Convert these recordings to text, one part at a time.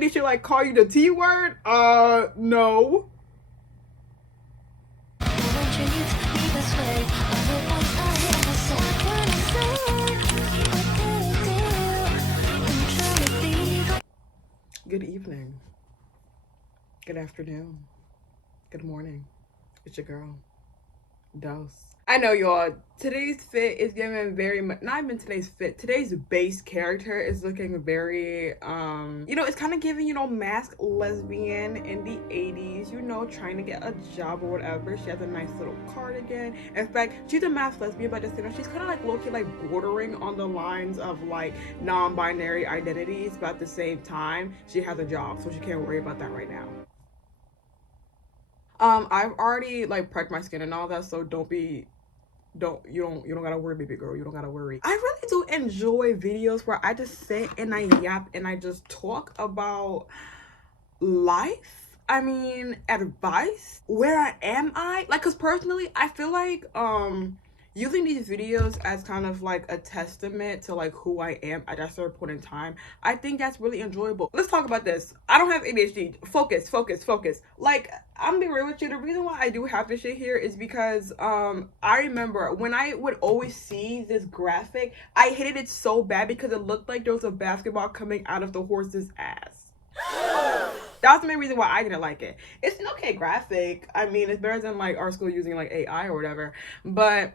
lady should like call you the T word? No. Good evening. Good afternoon. Good morning. It's your girl, Dose. I know, y'all, today's fit is giving very much, not even today's fit, today's base character is looking very, it's kind of giving, masked lesbian in the 80s, trying to get a job or whatever. She has a nice little cardigan. In fact, she's a masked lesbian, but at the same time, she's kind of like low-key, like bordering on the lines of like non-binary identities, but at the same time, she has a job, so she can't worry about that right now. I've already like prepped my skin and all that, so you don't gotta worry, baby girl. You don't gotta worry. I really do enjoy videos where I just sit and I yap and I just talk about life. I mean, advice. Where am I? Like, cause personally, I feel like using these videos as kind of like a testament to like who I am at a certain point in time, I think that's really enjoyable. Let's talk about this. I don't have ADHD. Focus. Like, I'm gonna be real with you. The reason why I do have this shit here is because I remember when I would always see this graphic, I hated it so bad because it looked like there was a basketball coming out of the horse's ass. That was the main reason why I didn't like it. It's an okay graphic. I mean, it's better than like our school using like AI or whatever. But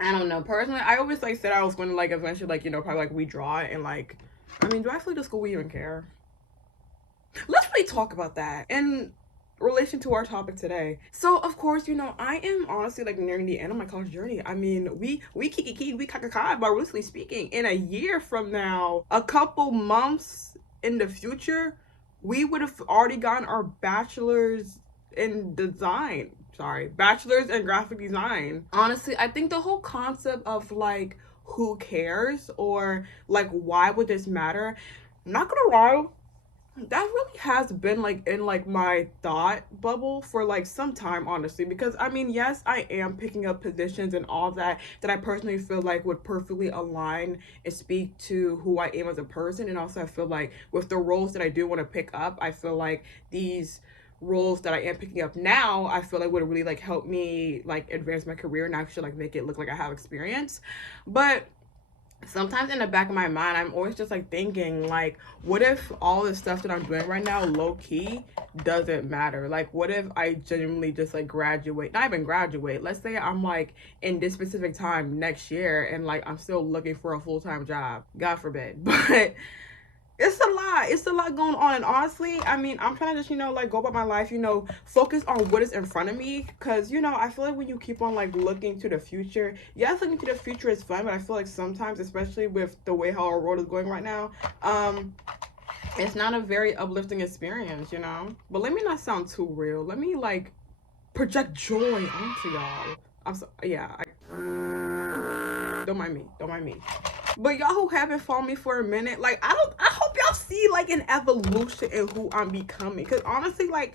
I don't know. Personally, I always like said I was going to like eventually like, probably like redraw it and like, I mean, do I feel like the school would even care? Let's really talk about that in relation to our topic today. So of course, I am honestly like nearing the end of my college journey. I mean, we kaka, but realistically speaking, in a year from now, a couple months in the future, we would have already gotten our bachelor's in design. Bachelor's in graphic design. Honestly, I think the whole concept of like who cares or like why would this matter, I'm not gonna lie, that really has been like in like my thought bubble for like some time, honestly, because I mean, yes, I am picking up positions and all that I personally feel like would perfectly align and speak to who I am as a person. And also I feel like with the roles that I do want to pick up, I feel like these roles that I am picking up now, I feel like would really like help me like advance my career and actually like make it look like I have experience. But sometimes in the back of my mind, I'm always just like thinking like, what if all the stuff that I'm doing right now low-key doesn't matter? Like, what if I genuinely just like graduate, not even graduate, let's say I'm like in this specific time next year and like I'm still looking for a full-time job, God forbid. But it's a lot going on. And honestly, I mean, I'm trying to just, like go about my life, focus on what is in front of me. Cause, I feel like when you keep on like looking to the future, yes, looking to the future is fun, but I feel like sometimes, especially with the way how our world is going right now, it's not a very uplifting experience, But let me not sound too real. Let me like project joy onto y'all. Don't mind me. But y'all who haven't followed me for a minute, like I hope y'all see like an evolution in who I'm becoming. Cause honestly, like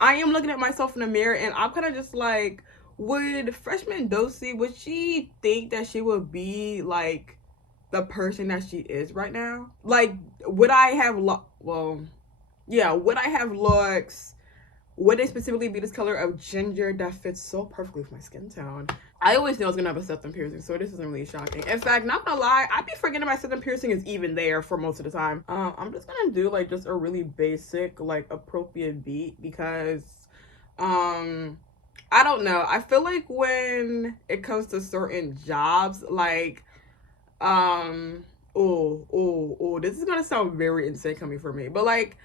I am looking at myself in the mirror and I'm kind of just like, would freshman Dolcie, would she think that she would be like the person that she is right now? Like, would I have would I have looks? Would they specifically be this color of ginger that fits so perfectly with my skin tone? I always knew I was gonna have a septum piercing, so this isn't really shocking. In fact, not gonna lie, I'd be forgetting my septum piercing is even there for most of the time. I'm just gonna do like just a really basic, like appropriate beat because, I don't know. I feel like when it comes to certain jobs, like, this is gonna sound very insane coming from me, but like,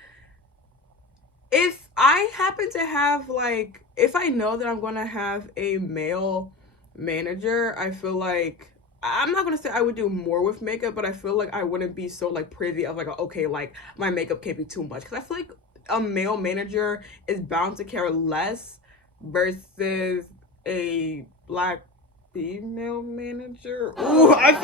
if I happen to have like, if I know that I'm gonna have a male manager, I feel like I'm not gonna say I would do more with makeup, but I feel like I wouldn't be so like privy of like, okay, like my makeup can't be too much, because I feel like a male manager is bound to care less versus a black female manager. Ooh, I'm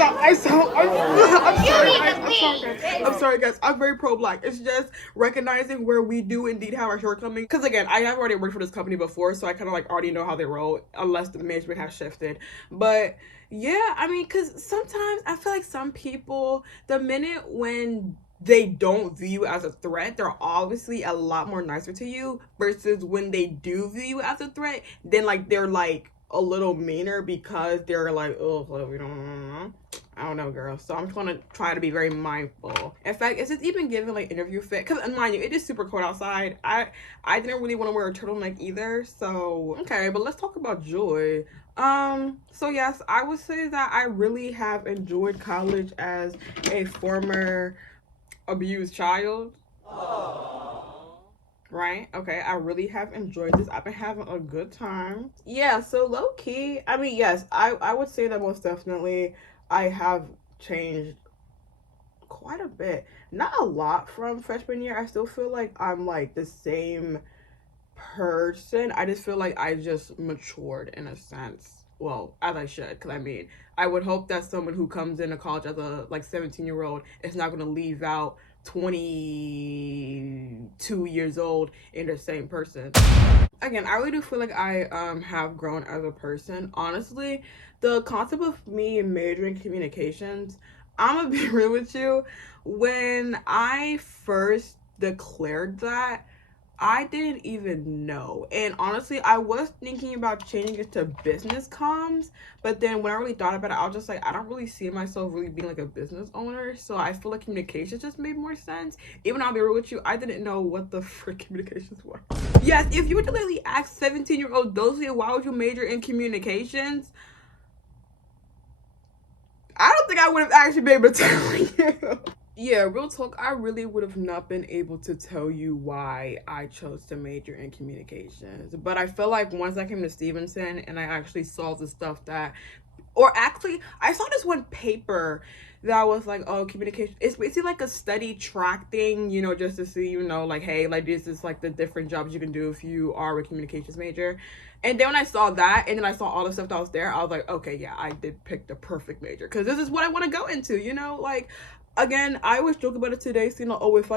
sorry guys. I'm very pro-black. It's just recognizing where we do indeed have our shortcomings. Because again, I have already worked for this company before, so I kind of like already know how they roll, unless the management has shifted. But yeah, I mean, because sometimes I feel like some people, the minute when they don't view you as a threat, they're obviously a lot more nicer to you, versus when they do view you as a threat, then like they're like a little meaner because they're like, oh, well, we don't know. I don't know, girl. So I'm just gonna try to be very mindful. In fact, it's just even giving like interview fit. Cause mind you, it is super cold outside. I didn't really want to wear a turtleneck either. So okay, but let's talk about joy. So yes, I would say that I really have enjoyed college as a former abused child. Right? Okay, I really have enjoyed this. I've been having a good time. Yeah, so low key, I mean, yes, I would say that most definitely I have changed quite a bit. Not a lot from freshman year. I still feel like I'm like the same person. I just feel like I just matured in a sense. Well, as I should, because I mean, I would hope that someone who comes into college as a like 17-year-old is not going to leave out 22 years old in the same person. Again, I really do feel like I have grown as a person. Honestly, the concept of me majoring in communications, I'm gonna be real with you. When I first declared that, I didn't even know. And honestly, I was thinking about changing it to business comms, but then when I really thought about it, I was just like, I don't really see myself really being like a business owner. So I feel like communications just made more sense. Even though I'll be real with you, I didn't know what the frick communications were. Yes, if you were to literally ask 17-year-old Dolcie, why would you major in communications? I don't think I would have actually been able to tell you. Yeah, real talk, I really would have not been able to tell you why I chose to major in communications. But I feel like once I came to Stevenson and I actually saw the stuff that, or actually, I saw this one paper that was like, oh, communication. It's basically like a study track thing, you know, just to see, you know, like, hey, like this is like the different jobs you can do if you are a communications major. And then when I saw that, and then I saw all the stuff that was there, I was like, okay, yeah, I did pick the perfect major because this is what I want to go into, you know, like again, I was joking about it today, saying like, oh, if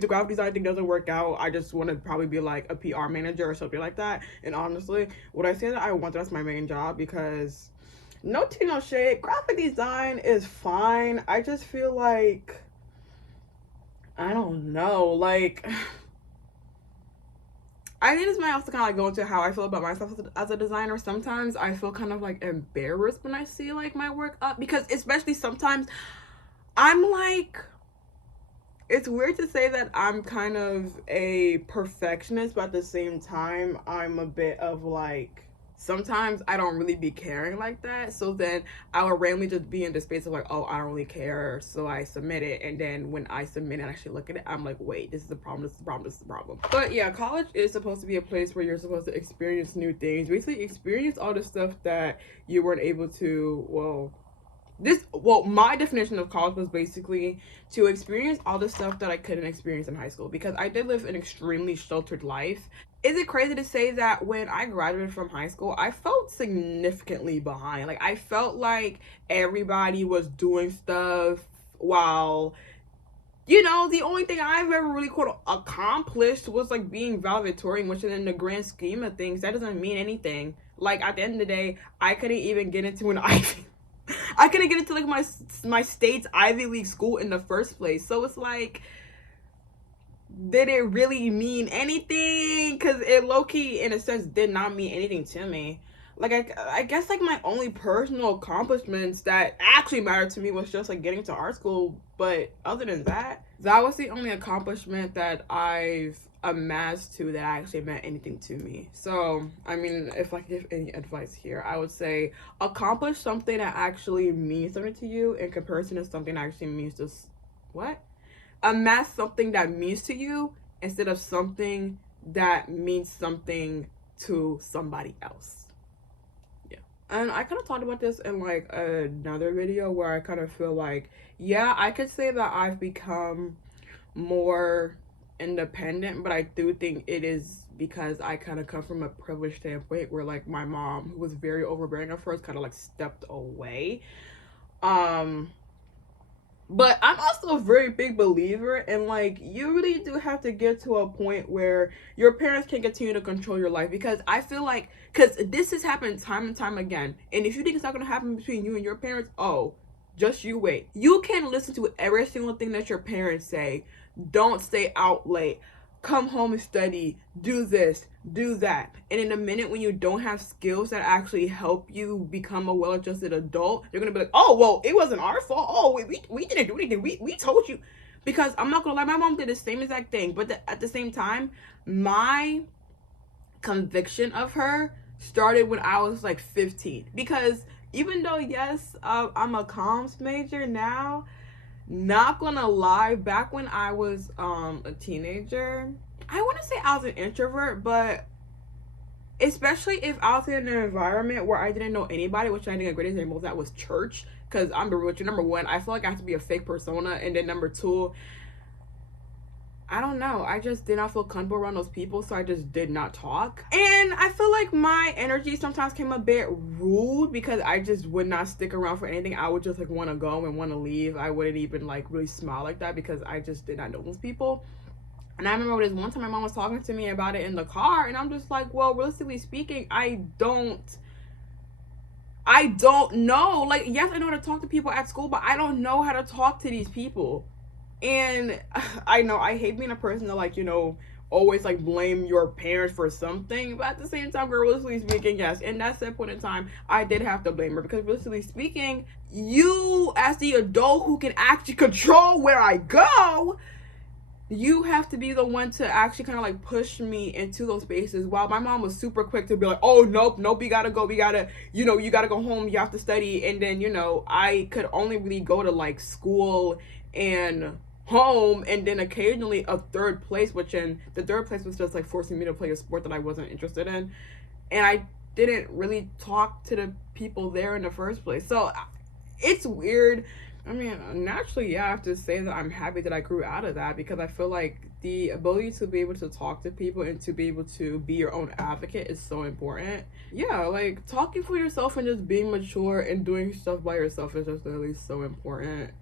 the graphic design thing doesn't work out, I just want to probably be like a PR manager or something like that. And honestly, would I say that I want that's my main job? Because no tea, no shade, graphic design is fine. I just feel like, I don't know, like, I think this might also kind of like go into how I feel about myself as a designer. Sometimes I feel kind of like embarrassed when I see like my work up, because especially sometimes I'm like, it's weird to say that I'm kind of a perfectionist, but at the same time, I'm a bit of like, sometimes I don't really be caring like that. So then I will randomly just be in the space of like, oh, I don't really care. So I submit it. And then when I submit and actually look at it, I'm like, wait, this is the problem, this is the problem, this is the problem. But yeah, college is supposed to be a place where you're supposed to experience new things. Basically, experience all the stuff that you weren't able to, my definition of college was basically to experience all the stuff that I couldn't experience in high school, because I did live an extremely sheltered life. Is it crazy to say that when I graduated from high school, I felt significantly behind? Like, I felt like everybody was doing stuff while, you know, the only thing I've ever really quote accomplished was like being valedictorian, which in the grand scheme of things, that doesn't mean anything. Like, at the end of the day, I couldn't even get into an Ivy. I couldn't get into like my state's Ivy League school in the first place. So it's like, did it really mean anything? Because it low-key, in a sense, did not mean anything to me. Like, I guess like my only personal accomplishments that actually mattered to me was just like getting to art school. But other than that, that was the only accomplishment that I've amassed to that actually meant anything to me. So I mean, if I could give any advice here, I would say accomplish something that actually means something to you in comparison to something that actually means just what? Amass something that means to you instead of something that means something to somebody else. Yeah. And I kind of talked about this in like another video where I kind of feel like, yeah, I could say that I've become more independent, but I do think it is because I kind of come from a privileged standpoint where like my mom, who was very overbearing at first, kind of like stepped away. But I'm also a very big believer in like, you really do have to get to a point where your parents can continue to control your life, because I feel like, because this has happened time and time again, and if you think it's not going to happen between you and your parents, oh, Just you wait. You can listen to every single thing that your parents say. Don't stay out late. Come home and study. Do this. Do that. And in a minute, when you don't have skills that actually help you become a well-adjusted adult, you're gonna be like, oh, well, it wasn't our fault. Oh, we didn't do anything. We told you. Because I'm not gonna lie, my mom did the same exact thing. But at the same time, my conviction of her started when I was like 15. Because even though, yes, I'm a comms major now, not gonna lie, back when I was a teenager, I wouldn't say I was an introvert, but especially if I was in an environment where I didn't know anybody, which I think a great example of that was church. Because I'm the with you, number one, I feel like I have to be a fake persona, and then number two, I don't know, I just did not feel comfortable around those people, so I just did not talk. And I feel like my energy sometimes came a bit rude because I just would not stick around for anything. I would just like want to go and want to leave. I wouldn't even like really smile like that because I just did not know those people. And I remember this one time my mom was talking to me about it in the car, and I'm just like, well, realistically speaking, I don't know. Like, yes, I know how to talk to people at school, but I don't know how to talk to these people. And I know I hate being a person that, like, you know, always like blame your parents for something, but at the same time, realistically speaking, yes, in that set point in time, I did have to blame her because realistically speaking, you as the adult who can actually control where I go, you have to be the one to actually kind of like push me into those spaces, while my mom was super quick to be like, oh, nope, you gotta go, you gotta go home, you have to study. And then, you know, I could only really go to like school and home, and then occasionally a third place, which in the third place was just like forcing me to play a sport that I wasn't interested in, and I didn't really talk to the people there in the first place. So it's weird. I mean, naturally, yeah, I have to say that I'm happy that I grew out of that, because I feel like the ability to be able to talk to people and to be able to be your own advocate is so important. Yeah, like talking for yourself and just being mature and doing stuff by yourself is just really so important.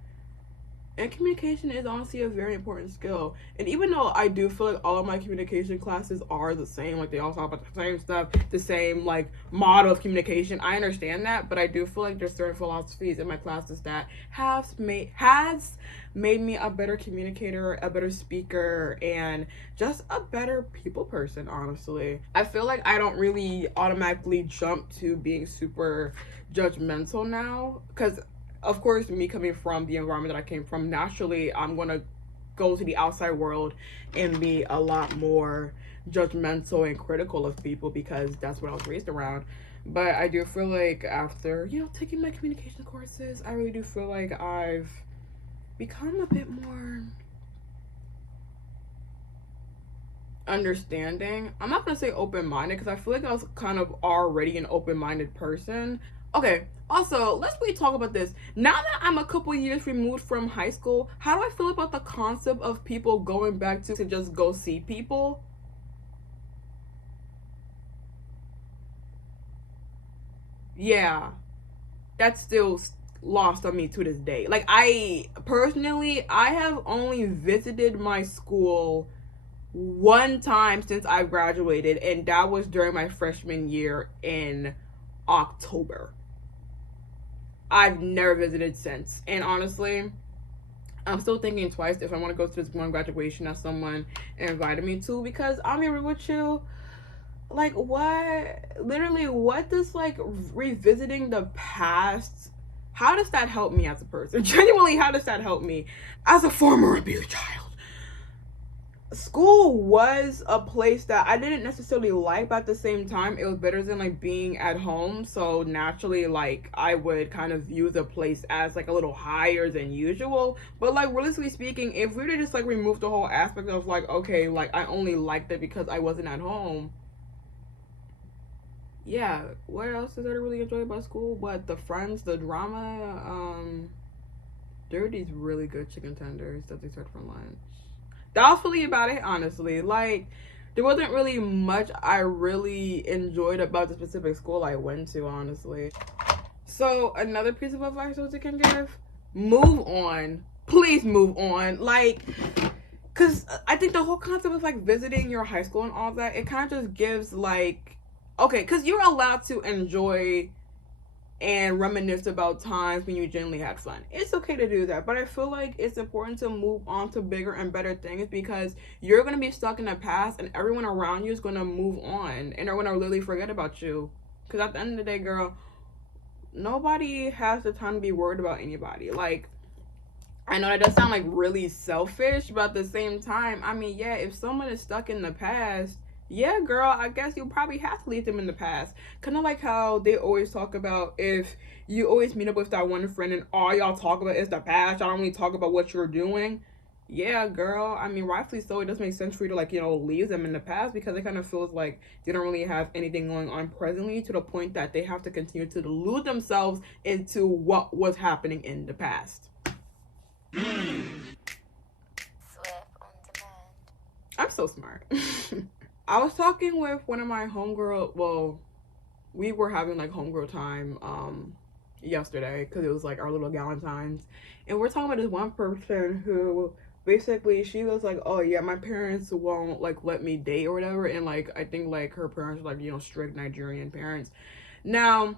And communication is honestly a very important skill. And even though I do feel like all of my communication classes are the same, like they all talk about the same stuff, the same like model of communication, I understand that, but I do feel like there's certain philosophies in my classes that has made me a better communicator, a better speaker, and just a better people person, honestly. I feel like I don't really automatically jump to being super judgmental now, because of course, me coming from the environment that I came from, naturally, I'm going to go to the outside world and be a lot more judgmental and critical of people because that's what I was raised around. But I do feel like after, you know, taking my communication courses, I really do feel like I've become a bit more understanding. I'm not going to say open-minded because I feel like I was kind of already an open-minded person. Okay, also, let's really talk about this. Now that I'm a couple years removed from high school, how do I feel about the concept of people going back to just go see people? Yeah, that's still lost on me to this day. Like, I personally, I have only visited my school one time since I graduated, and that was during my freshman year in October. I've never visited since. And honestly, I'm still thinking twice if I want to go to this one graduation that someone invited me to, because I'll be real with you, like, what does like revisiting the past, how does that help me as a person? Genuinely, how does that help me as a former abused child? School was a place that I didn't necessarily like, but at the same time, it was better than like being at home. So naturally, like I would kind of view the place as like a little higher than usual. But like realistically speaking, if we were to just like remove the whole aspect of like, okay, like I only liked it because I wasn't at home. Yeah, what else is there to really enjoy about school? But the friends, the drama, there are these really good chicken tenders that they served for lunch. That was really about it, honestly. Like, there wasn't really much I really enjoyed about the specific school I went to, honestly. So, another piece of advice I can give, move on. Please move on. Like, because I think the whole concept of, like, visiting your high school and all that, it kind of just gives, like, okay, because you're allowed to enjoy and reminisce about times when you genuinely had fun. It's okay to do that, but I feel like it's important to move on to bigger and better things, because you're going to be stuck in the past and everyone around you is going to move on and they're going to literally forget about you. Because at the end of the day, girl, nobody has the time to be worried about anybody. Like, I know that does sound like really selfish, but at the same time, I mean, yeah, if someone is stuck in the past, yeah, girl, I guess you probably have to leave them in the past. Kind of like how they always talk about, if you always meet up with that one friend and all y'all talk about is the past, y'all don't really talk about what you're doing. Yeah, girl, I mean, rightfully so, it does make sense for you to, like, you know, leave them in the past, because it kind of feels like they don't really have anything going on presently, to the point that they have to continue to delude themselves into what was happening in the past. I'm so smart. I was talking with one of my homegirl, well, we were having like homegirl time yesterday, because it was like our little Galentine's, and we're talking about this one person who basically, she was like, oh yeah, my parents won't like let me date or whatever, and like I think like her parents are like, you know, strict Nigerian parents. Now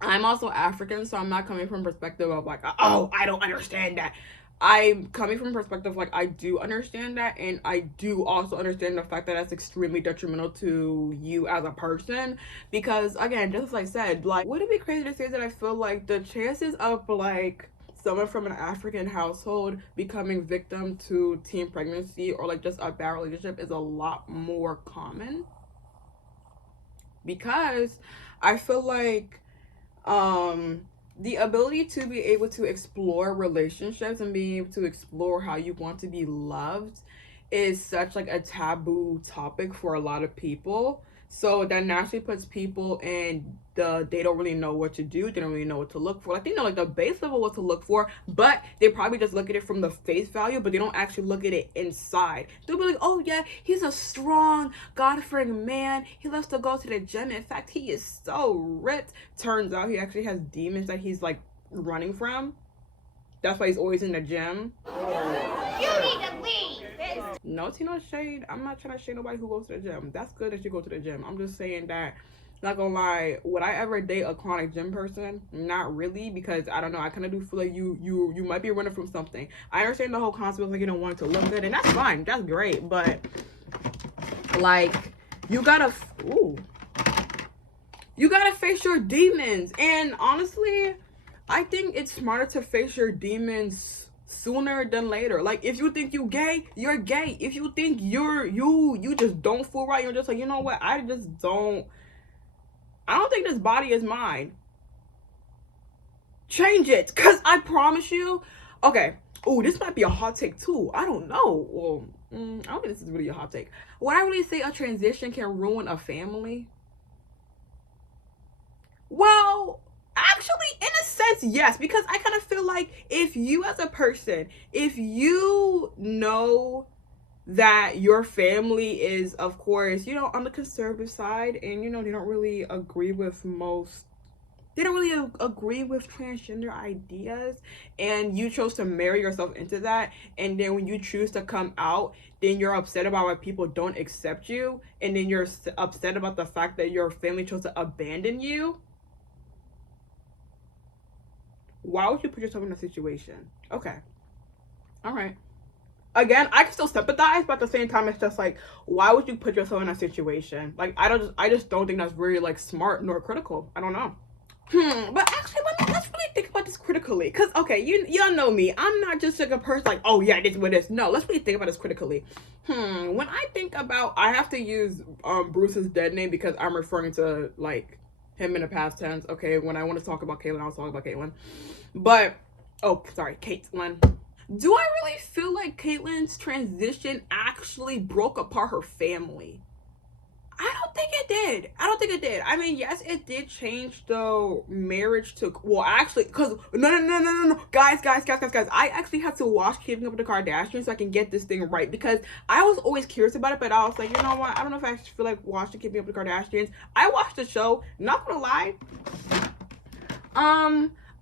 I'm also African, so I'm not coming from perspective of like, oh, I don't understand that. I'm coming from perspective like, I do understand that, and I do also understand the fact that that's extremely detrimental to you as a person, because again, just as I said, like, would it be crazy to say that I feel like the chances of like someone from an African household becoming victim to teen pregnancy or like just a bad relationship is a lot more common, because I feel like the ability to be able to explore relationships and being able to explore how you want to be loved is such like a taboo topic for a lot of people. So that naturally puts people in they don't really know what to do. They don't really know what to look for. Like, they know like the base level what to look for, but they probably just look at it from the face value, but they don't actually look at it inside. They'll be like, oh yeah, he's a strong, God-fearing man. He loves to go to the gym. In fact, he is so ripped. Turns out he actually has demons that he's like running from. That's why he's always in the gym. You need to leave. No, Tino shade. I'm not trying to shade nobody who goes to the gym. That's good that you go to the gym. I'm just saying that, not gonna lie, would I ever date a chronic gym person? Not really, because I don't know. I kind of do feel like you might be running from something. I understand the whole concept of like, you don't want it to look good, and that's fine. That's great, but like, you gotta face your demons. And honestly, I think it's smarter to face your demons sooner than later. Like, if you think you gay, you're gay. If you think you just don't feel right, you're just like, you know what, I don't think this body is mine. Change it, because I promise you. Okay, oh, this might be a hot take too. I don't know. Well, I don't think this is really a hot take. Would I really say a transition can ruin a family? Well, actually, in a sense, yes, because I kind of feel like if you as a person, if you know that your family is, of course, you know, on the conservative side, and you know, they don't really agree with transgender ideas, and you chose to marry yourself into that, and then when you choose to come out, then you're upset about why people don't accept you, and then you're upset about the fact that your family chose to abandon you. Why would you put yourself in a situation? Okay. All right. Again, I can still sympathize, but at the same time, it's just like, why would you put yourself in a situation? Like, I just don't think that's really like smart nor critical. I don't know. But actually, let's really think about this critically. Cause okay, y'all know me. I'm not just like a person like, oh yeah, this is what it is. No, let's really think about this critically. When I think about, I have to use Bruce's dead name because I'm referring to like him in the past tense. Okay, when I want to talk about Caitlyn, I was talking about Caitlyn. But Caitlyn. Do I really feel like Caitlyn's transition actually broke apart her family? I don't think it did. I mean, yes, it did change the marriage to, well, actually, because, no. Guys. I actually had to watch Keeping Up with the Kardashians so I can get this thing right, because I was always curious about it, but I was like, you know what? I don't know if I feel like watching Keeping Up with the Kardashians. I watched the show, not gonna lie.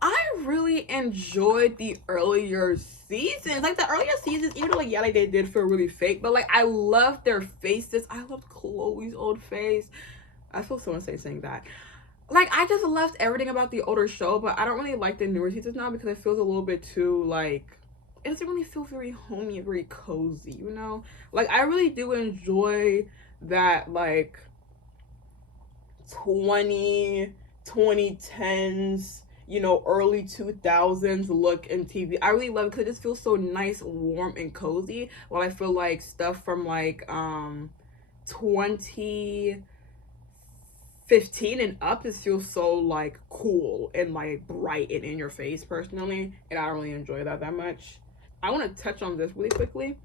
I really enjoyed the earlier seasons. Like, the earlier seasons, even though, like, yeah, like, they did feel really fake, but, like, I loved their faces. I loved Chloe's old face. I feel so insane saying that. like, I just loved everything about the older show, but I don't really like the newer seasons now because it feels a little bit too, like, it doesn't really feel very homey, very cozy, you know? Like, I really do enjoy that, like, 2010s, you know, early 2000s look in TV. I really love it because it just feels so nice, warm, and cozy. While I feel like stuff from, like, 2015 and up just feels so, like, cool and, like, bright and in your face personally, and I don't really enjoy that much. I want to touch on this really quickly.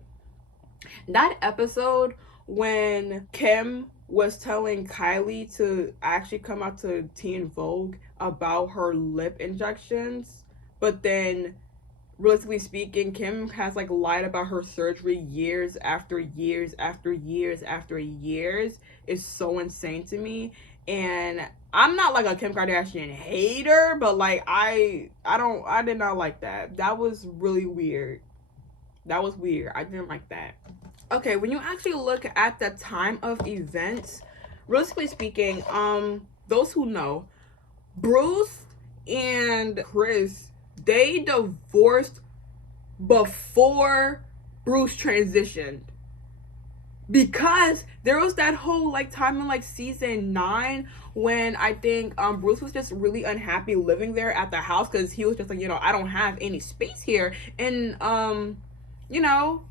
That episode when Kim was telling Kylie to actually come out to Teen Vogue about her lip injections, but then realistically speaking, Kim has like lied about her surgery years after years after years after years is so insane to me. And I'm not like a Kim Kardashian hater, but like I did not like that. That was really weird. That was weird. I didn't like that. Okay, when you actually look at the time of events, realistically speaking, those who know, Bruce and Chris, they divorced before Bruce transitioned. Because there was that whole like time in like season 9 when I think Bruce was just really unhappy living there at the house because he was just like, you know, I don't have any space here. And you know,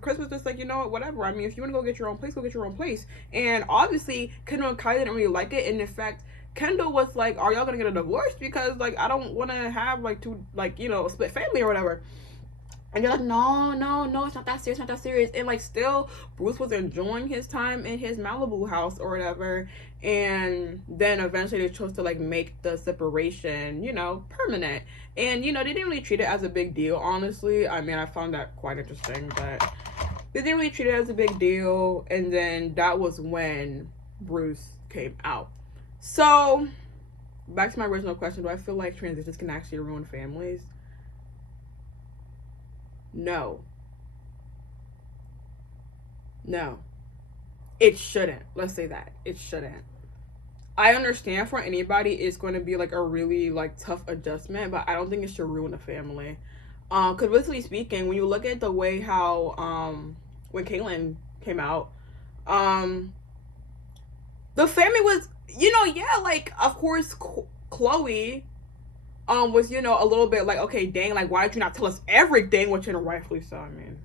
Chris was just like, you know what, whatever. I mean, if you want to go get your own place, go get your own place. And obviously, Kendall and Kylie didn't really like it. And in fact, Kendall was like, are y'all gonna get a divorce? Because like I don't want to have like two, like, you know, a split family or whatever. And you're like, no, it's not that serious, not that serious. And like still, Bruce was enjoying his time in his Malibu house or whatever. And then eventually they chose to like make the separation, you know, permanent. And you know, they didn't really treat it as a big deal, honestly. I mean, I found that quite interesting, but they didn't really treat it as a big deal. And then that was when Bruce came out. So back to my original question, do I feel like transitions can actually ruin families? No. It shouldn't. Let's say that. It shouldn't. I understand for anybody it's going to be like a really like tough adjustment, but I don't think it should ruin a family. Because basically speaking, when you look at the way how when Caitlyn came out, the family was, you know, yeah, like of course Chloe was, you know, a little bit like, okay, dang, like why did you not tell us everything, which, you know, rightfully so. I mean,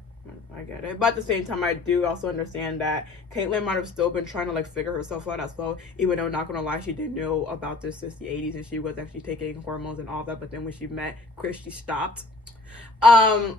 I get it, but at the same time I do also understand that Caitlyn might have still been trying to like figure herself out as well, even though, not gonna lie, she did know about this since the 80s and she was actually taking hormones and all that. But then when she met Chris, she stopped. Y'all,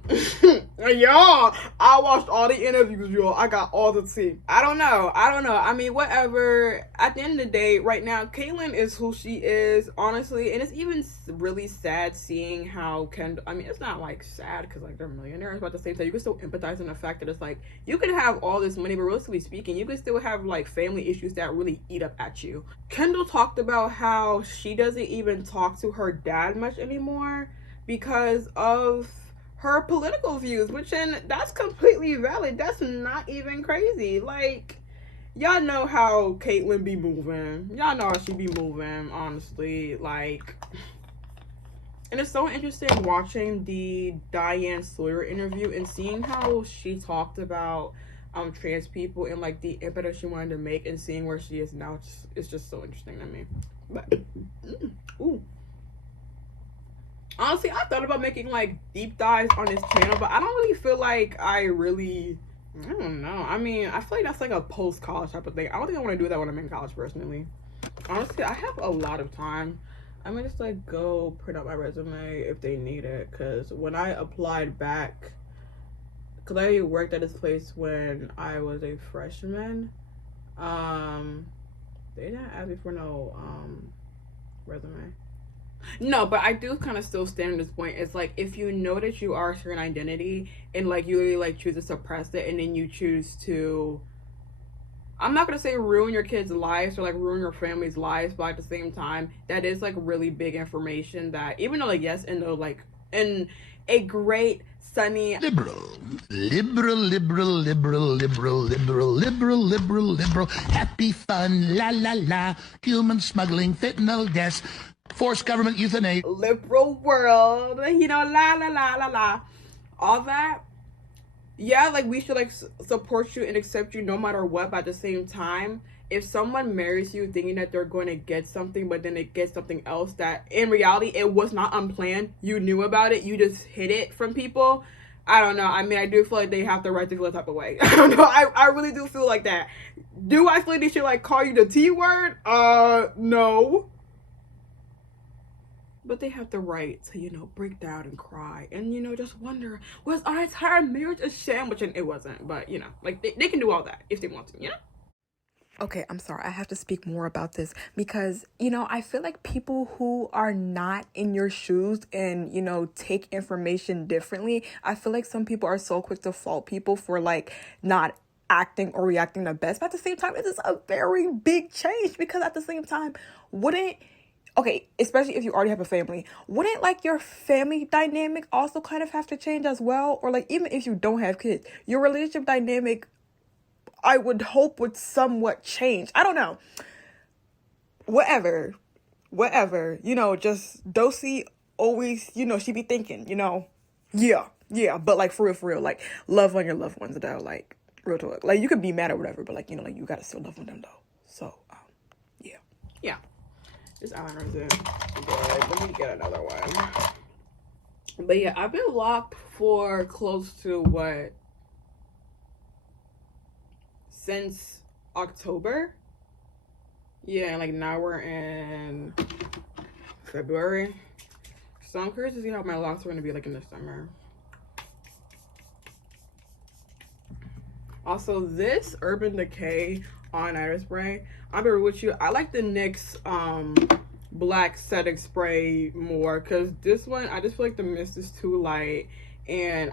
I watched all the interviews, y'all. I got all the tea. I don't know. I mean, whatever. At the end of the day, right now, Caitlyn is who she is, honestly. And it's even really sad seeing how Kendall, I mean, it's not like sad because like they're millionaires, but at the same time, you can still empathize in the fact that it's like, you can have all this money, but realistically speaking, you can still have like family issues that really eat up at you. Kendall talked about how she doesn't even talk to her dad much anymore because of her political views, which, and that's completely valid. That's not even crazy. Like, y'all know how Caitlyn be moving. Y'all know how she be moving, honestly. Like, and it's so interesting watching the Diane Sawyer interview and seeing how she talked about trans people and like the impetus she wanted to make, and seeing where she is now. It's just so interesting to me. But ooh. Honestly, I thought about making like deep dives on this channel, but I don't really feel like I don't know. I mean, I feel like that's like a post-college type of thing. I don't think I want to do that when I'm in college, personally. Honestly, I have a lot of time. I'm gonna just like go print out my resume if they need it, because when I applied back, because I worked at this place when I was a freshman, they didn't ask me for no resume. No, but I do kind of still stand on this point. It's like, if you know that you are a certain identity and like you really like choose to suppress it, and then you choose to, I'm not gonna say ruin your kids' lives or like ruin your family's lives, but at the same time, that is like really big information that, even though like yes and no, like, and a great sunny liberal, happy fun, la la la, human smuggling, fentanyl deaths, forced government euthanasia, liberal world, you know, la la la la la, all that. Yeah, like we should like support you and accept you no matter what, but at the same time, if someone marries you thinking that they're going to get something but then they get something else that in reality it was not unplanned, you knew about it, you just hid it from people, I don't know. I mean, I do feel like they have the right to feel that type of way. I don't know. I really do feel like that. Do I feel like they should like call you the T word? No. But they have the right to, you know, break down and cry and, you know, just wonder, was our entire marriage a sandwich? And it wasn't. But, you know, like they can do all that if they want to, you know? Okay, I'm sorry. I have to speak more about this because, you know, I feel like people who are not in your shoes and, you know, take information differently, I feel like some people are so quick to fault people for like not acting or reacting the best. But at the same time, it is a very big change because at the same time, okay, especially if you already have a family, wouldn't like your family dynamic also kind of have to change as well? Or like even if you don't have kids, your relationship dynamic, I would hope, would somewhat change. I don't know. Whatever. You know, just Dolcie always, you know, she be thinking, you know, yeah. But like for real, like love on your loved ones though, like real talk. Like you could be mad or whatever, but like, you know, like you gotta still love on them though. So, yeah. Yeah. This eyeliner's in. But let me get another one. But yeah, I've been locked for close to what? Since October. Yeah, and like now we're in February. So I'm curious to see how my locks are going to be like in the summer. Also, this Urban Decay eyeliner spray, I'll be real with you, I like the NYX black setting spray more because this one, I just feel like the mist is too light. And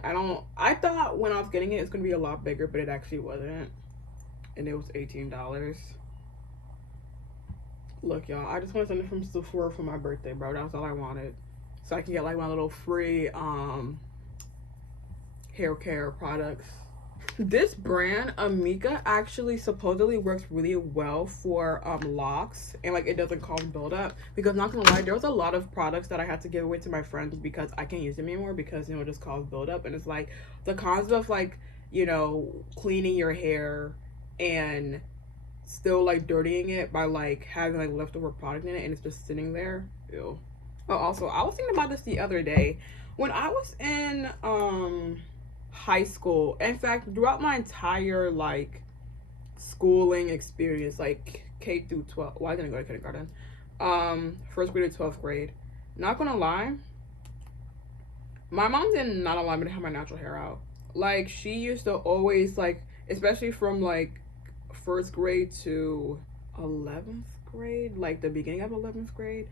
I thought when I was getting it, it's going to be a lot bigger, but it actually wasn't. And it was $18. Look, y'all, I just want something from Sephora for my birthday, bro. That's all I wanted. So I can get like my little free hair care products. This brand, Amika, actually supposedly works really well for locks, and like it doesn't cause buildup. Because not gonna lie, there was a lot of products that I had to give away to my friends because I can't use them anymore because, you know, it just caused buildup. And it's like the cons of like, you know, cleaning your hair and still like dirtying it by like having like leftover product in it and it's just sitting there. Ew. Oh, also, I was thinking about this the other day when I was in high school. In fact, throughout my entire like schooling experience, like K through 12. Well, I didn't go to kindergarten. First grade to 12th grade. Not gonna lie, my mom did not allow me to have my natural hair out. Like she used to always like, especially from like first grade to 11th grade, like the beginning of 11th grade,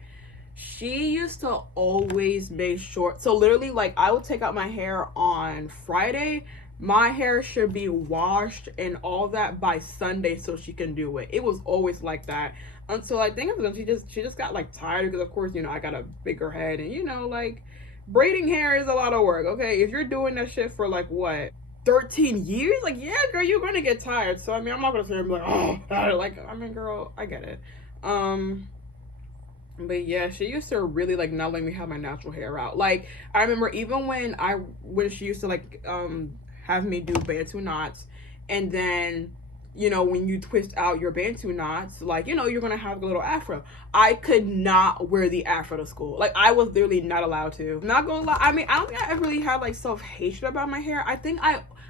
she used to always make sure, so literally like I would take out my hair on Friday, my hair should be washed and all that by Sunday so she can do it. It was always like that until I think she just got like tired because of course, you know, I got a bigger head and, you know, like braiding hair is a lot of work. Okay, if you're doing that shit for like what, 13 years, like, yeah, girl, you're gonna get tired. So I mean, I'm not gonna sit here and be like, oh, like, I mean, girl, I get it. But yeah, she used to really like not let me have my natural hair out. Like I remember even when she used to like have me do bantu knots, and then, you know, when you twist out your bantu knots, like, you know, you're gonna have a little afro. I could not wear the afro to school. Like I was literally not allowed to. Not gonna lie, I mean, I don't think I ever really had like self-hatred about my hair.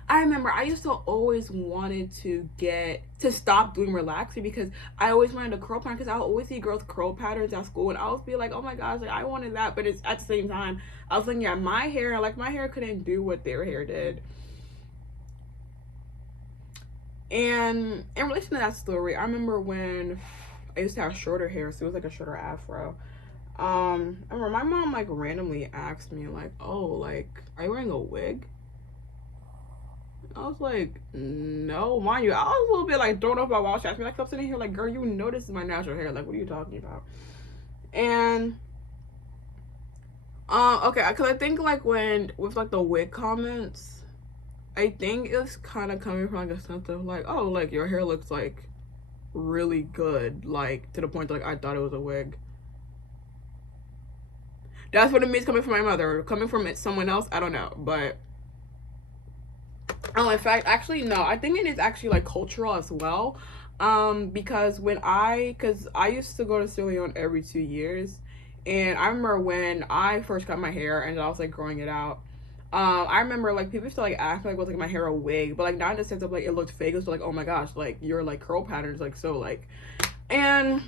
I remember I used to always wanted to stop doing relaxing because I always wanted a curl pattern because I would always see girls curl patterns at school and I would be like, oh my gosh, like I wanted that. But it's at the same time, I was like, yeah, my hair couldn't do what their hair did. And in relation to that story, I remember when I used to have shorter hair, so it was like a shorter afro. I remember my mom like randomly asked me like, oh, like, are you wearing a wig? I was like, no, mind you, I was a little bit like thrown off by while she asked me. Like I'm sitting here like, girl, you know this is my natural hair. Like, what are you talking about? And Okay, because I think like when with like the wig comments, I think it's kind of coming from like a sense of like, oh, like your hair looks like really good, like to the point that like I thought it was a wig. That's what it means coming from my mother. Coming from someone else, I don't know, but oh, in fact, actually, no. I think it is actually like cultural as well. Because because I used to go to Sierra Leone every 2 years, and I remember when I first cut my hair and I was like growing it out. I remember like people used to like ask like was like my hair a wig, but like not in the sense of like it looked fake. It was like, oh my gosh, like your like curl patterns like so like, and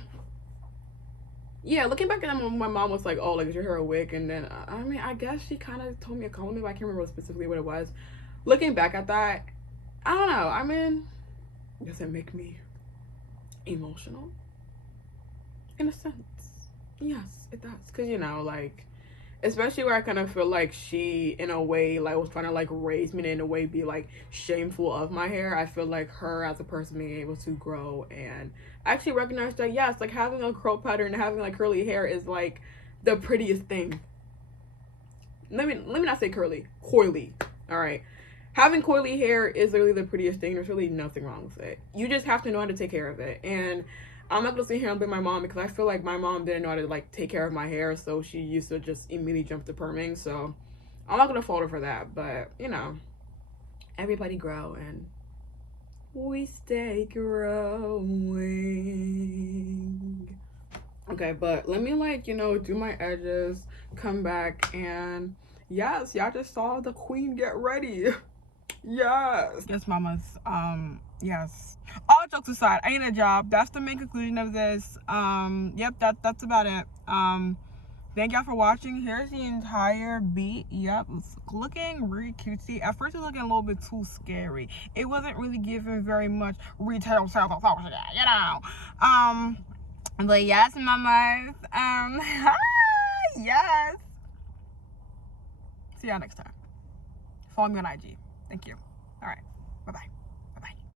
yeah, looking back at when my mom was like, oh, like is your hair a wig, and then I mean I guess she kind of told me a compliment, but I can't remember specifically what it was. Looking back at that, I don't know. I mean, does it make me emotional? In a sense. Yes, it does. Because, you know, like, especially where I kind of feel like she, in a way, like, was trying to, like, raise me and in a way be, like, shameful of my hair. I feel like her as a person being able to grow and actually recognize that, yes, like, having a curl pattern and having, like, curly hair is, like, the prettiest thing. Let me not say curly, coily. All right. Having coily hair is literally the prettiest thing. There's really nothing wrong with it. You just have to know how to take care of it. And I'm not gonna sit here and blame my mom because I feel like my mom didn't know how to like take care of my hair, so she used to just immediately jump to perming. So I'm not gonna fault her for that. But you know, everybody grow and we stay growing. Okay, but let me like, you know, do my edges, come back, and yes, y'all just saw the queen get ready. Yes. Yes, mamas. Yes. All jokes aside, I need a job. That's the main conclusion of this. Yep, that's about it. Thank y'all for watching. Here's the entire beat. Yep, it's looking really cutesy. At first, it was looking a little bit too scary. It wasn't really giving very much retail sales associate, you know. But yes, mamas. Yes. See y'all next time. Follow me on IG. Thank you. All right. Bye-bye.